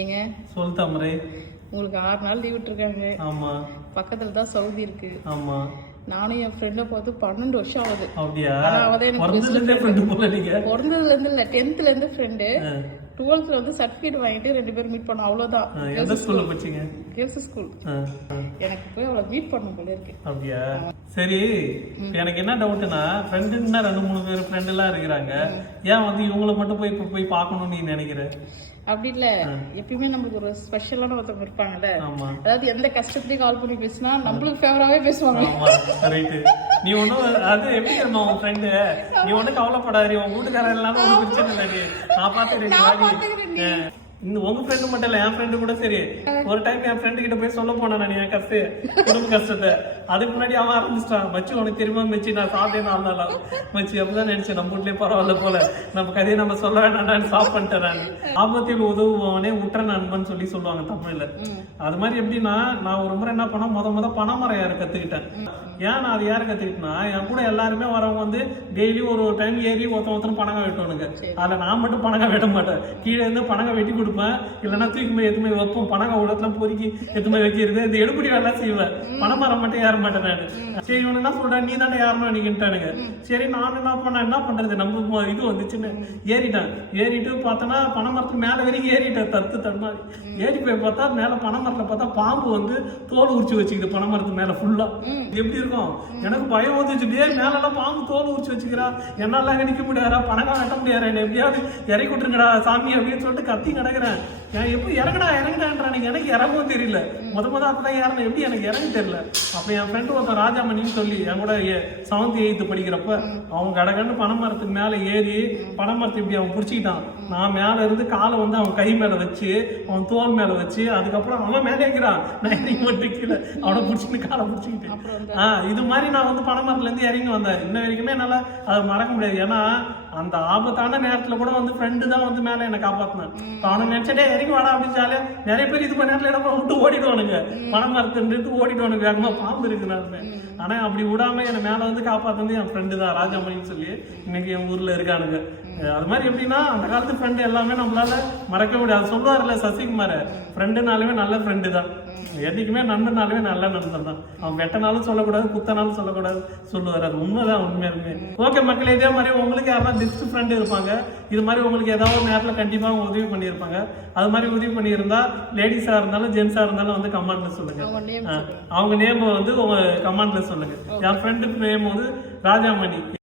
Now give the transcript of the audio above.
ஏங்க சொல் தாமரை. உங்களுக்கு 6 நாள் லீவ் விட்டுருக்காங்க. ஆமா. பக்கத்துல தான் சவுதி இருக்கு. ஆமா. நானும் என் ஃப்ரெண்டை பார்த்து 12 வருஷம் ஆகுது. அப்படியா? அவதான் எனக்கு பிறந்ததுல இருந்து இல்ல 10th இருந்து ஃப்ரெண்டு. 12th வந்து சர்டிபிகேட் வாங்கிட்டு 2 பேரும் மீட் பண்ணோம். அவ்வளவுதான். எந்த ஸ்கூல்ல படிச்சீங்க? Girls school. எனக்கு போய் அவளை மீட் பண்ணணும் போல இருக்கு. அப்படியா? சரி, எனக்கு என்ன டவுட்னா ஃப்ரெண்டுன்னா 2-3 பேர் ஃப்ரெண்ட் எல்லாம் இருக்கிறாங்க. ஏன் வந்து இவங்கள மட்டும் போய் பார்க்கணும்னு நீ நினைக்கிற? அப்படி இல்ல, எப்பயுமே நம்மளுக்கு ஒரு ஸ்பெஷலான ஒருத்தவங்க இருப்பாங்கல்ல. அதாவது எந்த கஷ்டத்துலயும் கால் பண்ணி பேசினா நம்மளுக்கு ஃபேவராவே பேசுவாங்க. நீ ஒன்னும் அது எப்படி இருந்தா உன் ஃப்ரெண்டு, நீ ஒன்னும் கவலைப்படாது. உன் வீட்டுக்காரர் எல்லாம் ஒரு பிரச்சனை இல்லை, நான் பாத்துக்கிறேன். உங்க ஃப்ரெண்டு மட்டும் இல்ல, என் ஃப்ரெண்டு கூட சரி. ஒரு டைம் என் ஃப்ரெண்டு கிட்ட போய் சொல்ல போனேன் நான் என் குடும்ப கஷ்டத்தை. அதுக்கு முன்னாடி அவன் ஆரம்பிச்சிட்டான், மச்சி உனக்கு தெரியுமா மச்சி நான் சாப்பிட்டேன் 4 நாளா மச்சி. அப்படிதான் நினைச்சேன், நம்ம வீட்லயே பரவாயில்ல போல, நம்ம கதையை நம்ம சொல்ல வேண்டாம், ஸ்டாப் பண்ணிட்டேன் நான். ஆபத்தில் உதவுவனே உற்ற நண்பன் சொல்லி சொல்லுவாங்க தமிழ்ல. அது மாதிரி எப்படின்னா, நான் ஒரு முறை என்ன பண்ண முத பனைமரம் ஏற கத்துக்கிட்டேன். ஏன் நான் அது ஏற கத்துக்கிட்டேன்னா, என் கூட எல்லாருமே வரவங்க வந்து டெய்லி ஒரு டைம் ஏறி ஒருத்தரும் பணங்க வெட்டுவானுங்க. அதுல நான் மட்டும் பணங்க வெட்ட மாட்டேன், கீழே இருந்து பணங்க வெட்டி கொடுப்பேன். இல்லைன்னா தூக்கி போய் எதுவுமே வைப்போம், பணங்க உலகத்துல பொறுக்கி எதுவுமே வைக்கிறது, இந்த எடுப்படி வேலை செய்வேன். பனைமரம் மட்டும் ஏற மாட்டேன் நான். சரி, இவனு என்ன சொல்றேன், நீ தானே யாருன்னு நினைக்கிட்டானுங்க. சரி, நான் என்ன பண்றது, நம்ம இது வந்துச்சுன்னு ஏறிட்டு பார்த்தோன்னா பனைமரத்துக்கு மேல வரைக்கும் ஏறிட்டேன். தடுமா ஏறி போய் பார்த்தா மேல பனைமரத்துல பார்த்தா பாம்பு வந்து தோல் உரிச்சு வச்சுக்குது பனைமரத்து மேல ஃபுல்லா. எப்படி இருக்கும், எனக்கு பயம் வந்துச்சு. மேல எல்லாம் பாம்பு தோல் உரிச்சு வச்சுக்கிறா, என்னால நிக்க முடியாதா, பணங்கா வெட்ட முடியாதா, என்ன எப்படியாவது இறக்கி விட்டுருங்கடா சாமி அப்படின்னு சொல்லிட்டு கத்தி கிடக்குறேன். எப்படி இறங்குடான்றானுங்க, எனக்கு இறங்கவும் தெரியல. முத அப்பதான் ஏறணும், எப்படி எனக்கு இறங்க தெரியல. அப்ப என் ஃப்ரெண்டு ஒருத்தன் ராஜாமணின்னு சொல்லி என் கூட 7th 8th படிக்கிறப்ப அவன் கடகன்னு பனைமரத்துக்கு மேல ஏறி பனைமரத்தை இப்படி அவன் பிடிச்சிக்கிட்டான். நான் மேல இருந்து காலை வந்து அவன் கை மேல வச்சு, அவன் தோல் மேல வச்சு, அதுக்கப்புறம் அவன் மேலே இருக்கிறான், நான் இறங்கி மட்டும் கீழே அவனை பிடிச்சிட்டு காலை பிடிச்சிக்கிட்டேன். இது மாதிரி நான் வந்து பனைமரத்துல இருந்து இறங்கி வந்தேன். இன்ன வரைக்குமே என்னால அதை மறக்க முடியாது. ஏன்னா அந்த ஆபத்தான நேரத்துல கூட வந்து ஃப்ரெண்டு தான் வந்து மேல என்னை காப்பாத்தினேன். அவனை நினைச்சட்டே இறங்கி வாடா அப்படின்னு நிறைய பேர் இது பண்ண நேரத்துல இடம் விட்டு ஓடிடுவானுங்க, பனைமரத்துட்டு ஓடிடுவானுங்க வேகமா, பாம்பு இருக்குனாலுமே. ஆனா அப்படி விடாம என்னை மேல வந்து காப்பாத்துனது என் ஃப்ரெண்டு தான், ராஜாமணின்னு சொல்லி இன்னைக்கு என் ஊர்ல இருக்கானுங்க. அது மாதிரி எப்படின்னா அந்த காலத்து ஃப்ரெண்டு எல்லாமே நம்மளால மறக்க முடியாது. சொல்லுவார்ல சசிகுமார், ஃப்ரெண்டுனாலுமே நல்ல ஃப்ரெண்டு தான், என்னைக்குமே நண்பனாலுமே நல்ல நண்பன் தான். அவன் வெட்டனாலும் சொல்லக்கூடாது, குத்தனாலும் சொல்லக்கூடாது சொல்லுவார். அது உண்மைதான், உண்மையுமே. ஓகே மக்களே, இதே மாதிரி உங்களுக்கு யாராவது பெஸ்ட் ஃப்ரெண்டு இருப்பாங்க, இது மாதிரி உங்களுக்கு ஏதாவது ஒரு நேரத்தில் கண்டிப்பாக அவங்க உதவி பண்ணியிருப்பாங்க. அது மாதிரி உதவி பண்ணியிருந்தா லேடிஸாக இருந்தாலும் ஜென்ஸாக இருந்தாலும் வந்து கமெண்ட்ல சொல்லுங்க. அவங்க நேம் வந்து உங்க கமெண்ட்ல சொல்லுங்க. என் ஃப்ரெண்டுக்கு நேம் வந்து ராஜாமணி.